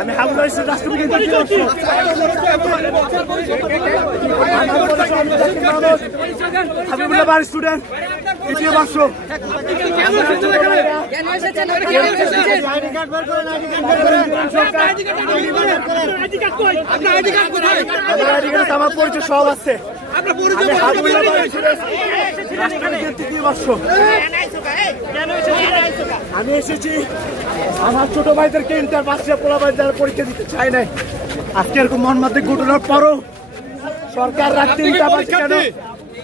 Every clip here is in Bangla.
আমি হাবিবুল্লাহ স্টুডেন্ট দ্বিতীয় বর্ষ। আমার পরিচয় সব আছে। আমি এসেছি আমার ছোট ভাইদেরকে ইন্টার পাশে পোলাপাই যারা পরীক্ষা দিতে চাই নাই। আজকে এরকম মর্মান্তিক ঘটনার পরও সরকার রাত 3টা বাজে কেন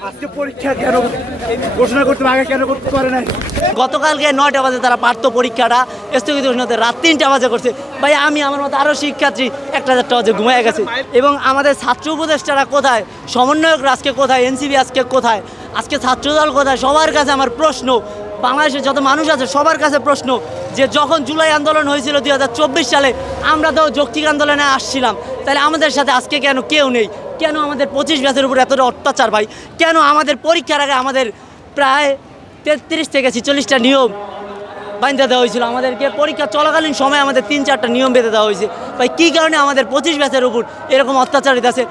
আজকে পরীক্ষা কেন ঘোষণা করতে আগে কেন করতে পারে নাই? গতকালকে 9টা বাজে তারা পারত পরীক্ষাটা স্থগিত ঘোষণাতে রাত 3টা বাজে করছে। ভাই আমি আমার মতো আরও শিক্ষার্থী 1টা বাজে ঘুমিয়ে গেছে। এবং আমাদের ছাত্র উপদেষ্টারা কোথায়, সমন্বয়করা আজকে কোথায়, এনসিপি আজকে কোথায়, আজকে ছাত্রদল কোথায়? সবার কাছে আমার প্রশ্ন, বাংলাদেশের যত মানুষ আছে সবার কাছে প্রশ্ন যে যখন জুলাই আন্দোলন হয়েছিল 2024 সালে আমরা তো যৌক্তিক আন্দোলনে আসছিলাম, তাহলে আমাদের সাথে আজকে কেন কেউ নেই? কেন আমাদের 25 ব্যাচের উপর এতটা অত্যাচার ভাই? কেন আমাদের পরীক্ষার আগে আমাদের প্রায় 33 থেকে 46টা নিয়ম বাঁধতে দেওয়া হয়েছিল? আমাদেরকে পরীক্ষা চলাকালীন সময় আমাদের 3-4টা নিয়ম বেঁধে দেওয়া হয়েছে। ভাই কী কারণে আমাদের 25 ব্যাচের উপর এরকম অত্যাচারিত আছে?